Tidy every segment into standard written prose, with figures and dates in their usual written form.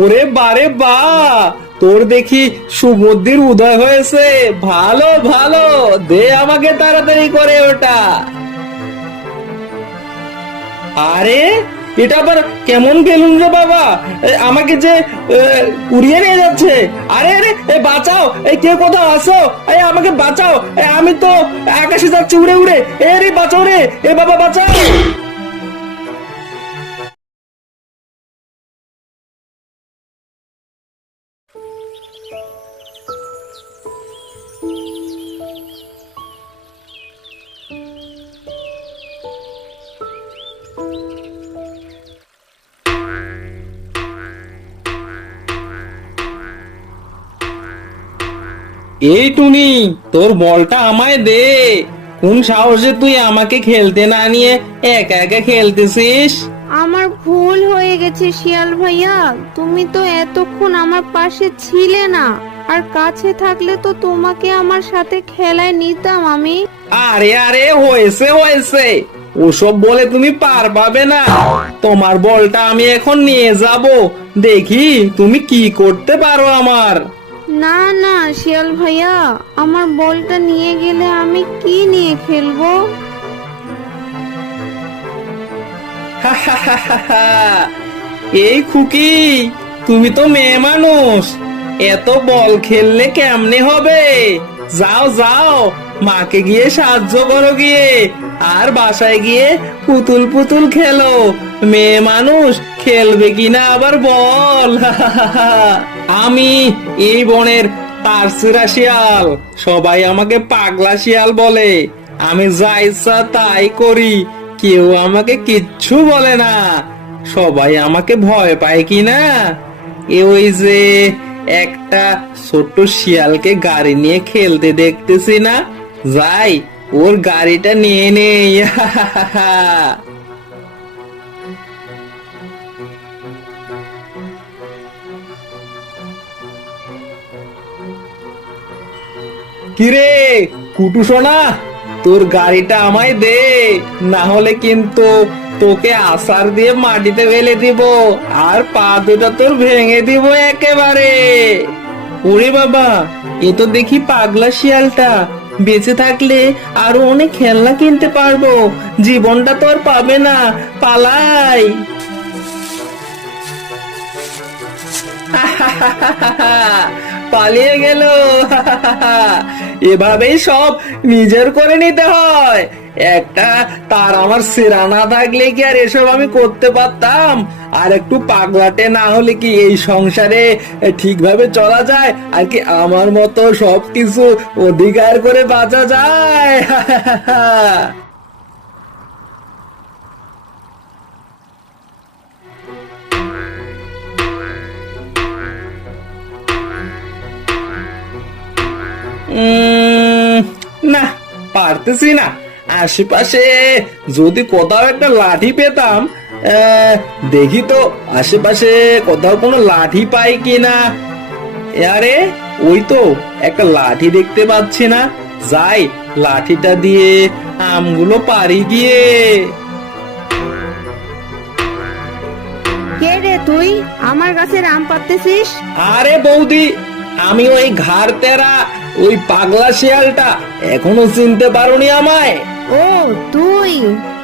ওরে বারে বা, তোর দেখি সুমুদ্রের উদয় হয়েছে। ভালো ভালো, দে আমাকে তাড়াতাড়ি করে ওটা। আরে এটা আবার কেমন বেলুন রে বাবা, আমাকে যে উড়িয়ে নিয়ে যাচ্ছে। আরে আরে বাঁচাও, কে কোথাও আসো, আমাকে বাঁচাও, আমি তো আকাশে যাচ্ছি উড়ে উড়ে। রে বাঁচাও রে, বাবা বাঁচাও। এই টুনি, তোর বলটা আমায় দে। কোন সাহসে তুই আমাকে খেলতে না নিয়ে একা একা খেলতেছিস? আমার ভুল হয়ে গেছে শিয়াল ভাইয়া, তুমি তো এতক্ষণ আমার পাশে ছিলে না। আর কাছে থাকলে তো তোমাকে আমার সাথে খেলায় নিতাম আমি। আরে আরে হয়েছে হয়েছে, ওসব বলে তুমি পার পাবে না। তোমার বলটা আমি এখন নিয়ে যাব, দেখি তুমি কি করতে পারো আমার। না না শিয়াল ভাইয়া, আমার বলটা নিয়ে গেলে আমি কি নিয়ে খেলবো? এই খুকি, তুমি তো মেয়ে মানুষ, এত বল খেললে কেমনে হবে? যাও যাও, মাকে গিয়ে সাহায্য করো গিয়ে, আর বাসায় গিয়ে পুতুল পুতুল খেলো। মেয়ে মানুষ খেলবে কিনা আবার বল। আমি এই বনের তারসিরা শিয়াল, সবাই আমাকে পাগলা শিয়াল বলে। আমি যা ইচ্ছা তাই করি, কেউ আমাকে কিচ্ছু বলে না। সবাই আমাকে ভয় পায় কিনা, ওই যে একটা ছোট্ট শিয়ালকে গাড়ি নিয়ে খেলতে দেখতেছি না, যাই ওর গাড়িটা নিয়ে নেই। কিরে কুটু সোনা, তোর গাড়িটা আমায় দে, না হলে কিন্তু তোকে আছাড় দিয়ে মাটিতে ফেলে দিব, আর পা দুটো তোর ভেঙে দিব একেবারে। ওরে বাবা, এ তো দেখি পাগলা শিয়ালটা। বেঁচে থাকলে আরো অনেক খেলনা কিনতে পারবো, জীবনটা তো আর পাবে না। পালাই। পালিয়ে গেল। এভাবেই সব নিজের করে নিতে হয়। একটা তার আমার সেরা না থাকলে কি আর এসব আমি করতে পারতাম? আর একটু পাগলাটে না হলে কি এই সংসারে ঠিকভাবে চলা যায়? আর কি আমার মতো সবকিছু অধিকার করে বাঁচা যায়? না, পারতেছি না। আশেপাশে যদি কোথাও একটা লাঠি পেতাম, দেখি তো আশেপাশে কোথাও কোনো লাঠি পাই কিনা। আরে ওই তো একটা লাঠি দেখতে পাচ্ছি না, যাই লাঠিটা দিয়ে আমগুলো পারি গিয়ে। কে রে তুই, আমার গাছের আম পাড়তেছিস? আরে বৌদি, আমি ওই ঘাড় তেরা ওই পাগলা শিয়ালটা, এখনো চিনতে পারোনি আমায়? ও তুই,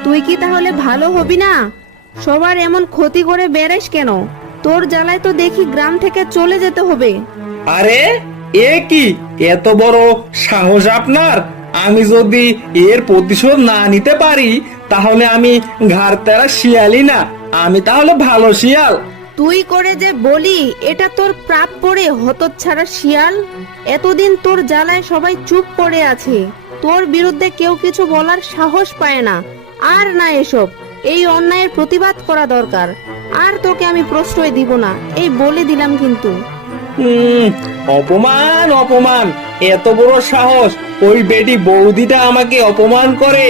তুই কি তাহলে ভালো হবি না? সবার এমন ক্ষতি করে বেড়াস কেন? তোর জ্বালায় তো দেখি গ্রাম থেকে চলে যেতে হবে। আরে এ কি, এত বড় সাহস আপনার? আমি যদি এর প্রতিশোধ না নিতে পারি, তাহলে আমি ঘাড় তেরা শিয়ালই না, আমি তাহলে ভালো শিয়াল। তুই করে যে বলি, এটা তোর প্রাপ্য রে হতচ্ছাড়া শিয়াল। এতদিন তোর জ্বালায় সবাই চুপ করে আছে, তোর বিরুদ্ধে কেউ কিছু বলার সাহস পায় না। আর না এসব, এই অন্যায়ের প্রতিবাদ করা দরকার। আর তোকে আমি প্রশ্রয় দিব না, এই বলে দিলাম কিন্তু। হুম, অপমান অপমান, এত বড় সাহস! ওই বেটি বৌদিটা আমাকে অপমান করে,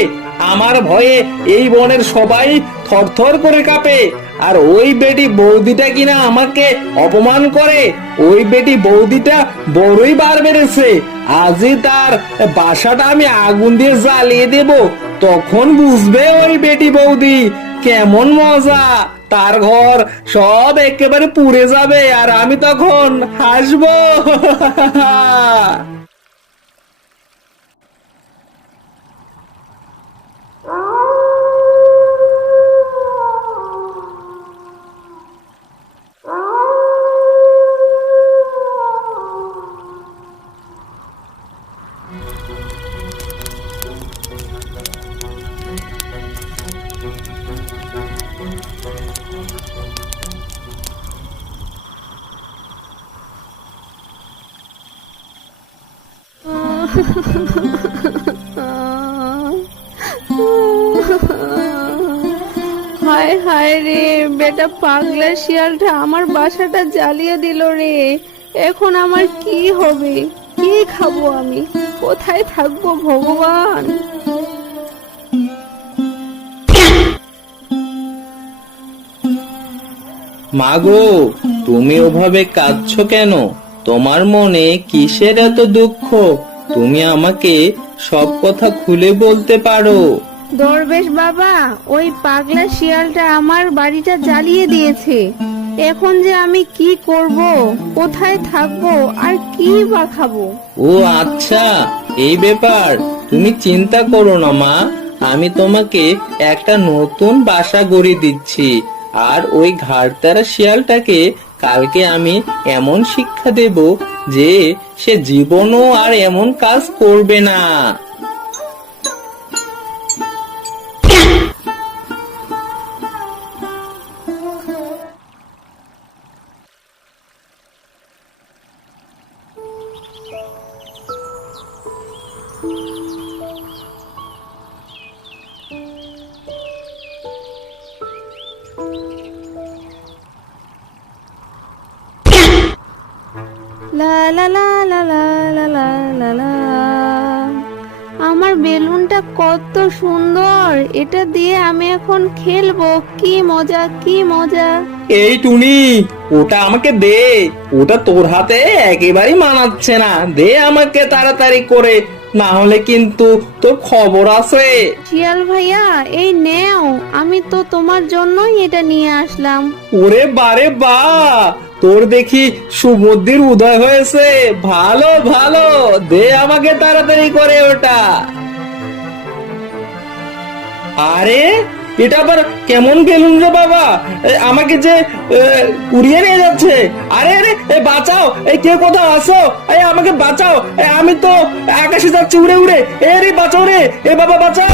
আমার ভয়ে এই বনের সবাই থরথর করে কাঁপে। আর ওই বেটি বৌদিটা কিনা আমাকে অপমান করে। ওই বেটি বৌদিটা বড়ই বার বেড়েছে, আজই তার বাসাটা আমি আগুন দিয়ে জ্বালিয়ে দেব, তখন বুঝবে ওই বেটি বৌদি কেমন মজা। তার ঘর সব একেবারে পুড়ে যাবে আর আমি তখন হাসবো। হায় হায় রে, বেটা পাগলা শিয়ালটা আমার বাসাটা জ্বালিয়ে দিল রে। এখন আমার কি হবে? কি খাবো আমি? কোথায় থাকবো ভগবান? মাগো, তুমি ওভাবে কাঁদছো কেন? তোমার মনে কিসের এত দুঃখ? তুমি আমাকে সব কথা খুলে বলতে পারো। দরবেশ বাবা, ওই পাগলা শিয়ালটা আমার বাড়িটা জ্বালিয়ে দিয়েছে। এখন যে আমি কি করব, কোথায় থাকবো, আর কি বা খাবো? ও আচ্ছা, এই ব্যাপার। তুমি চিন্তা করো না মা, আমি তোমাকে একটা নতুন বাসা গড়ে দিচ্ছি। আর ওই ঘাড়তারা শিয়ালটাকে কালকে আমি এমন শিক্ষা দেব যে সে জীবনও আর এমন কাজ করবে না। লা লা লা লা লা লা লা লা লা। আমার বেলুনটা কত সুন্দর, এটা দিয়ে আমি এখন খেলবো। কি মজা, কি মজা! এই টুনি, ওটা আমাকে দে। ওটা তোর হাতে একেবারেই মানাচ্ছে না। দে আমাকে তাড়াতাড়ি করে, না হলে কিন্তু তোর খবর আছে। শিয়াল ভাইয়া, এই নেও, আমি তো তোমার জন্যই এটা নিয়ে আসলাম। ওরে বারে বা, তোর দেখি সুবুদ্ধির উদয় হয়েছে। ভালো ভালো, দে আমাকে তাড়াতাড়ি করে ওটা। আরে, এটা আবার কেমন বেলুন রে বাবা? আমাকে যে উড়িয়ে নিয়ে যাচ্ছে। আরে আরে, বাঁচাও! কে কোথাও আসো? আমাকে বাঁচাও! আমি তো আকাশে যাচ্ছি উড়ে উড়ে। রে বাঁচাও রে, বাবা বাঁচাও!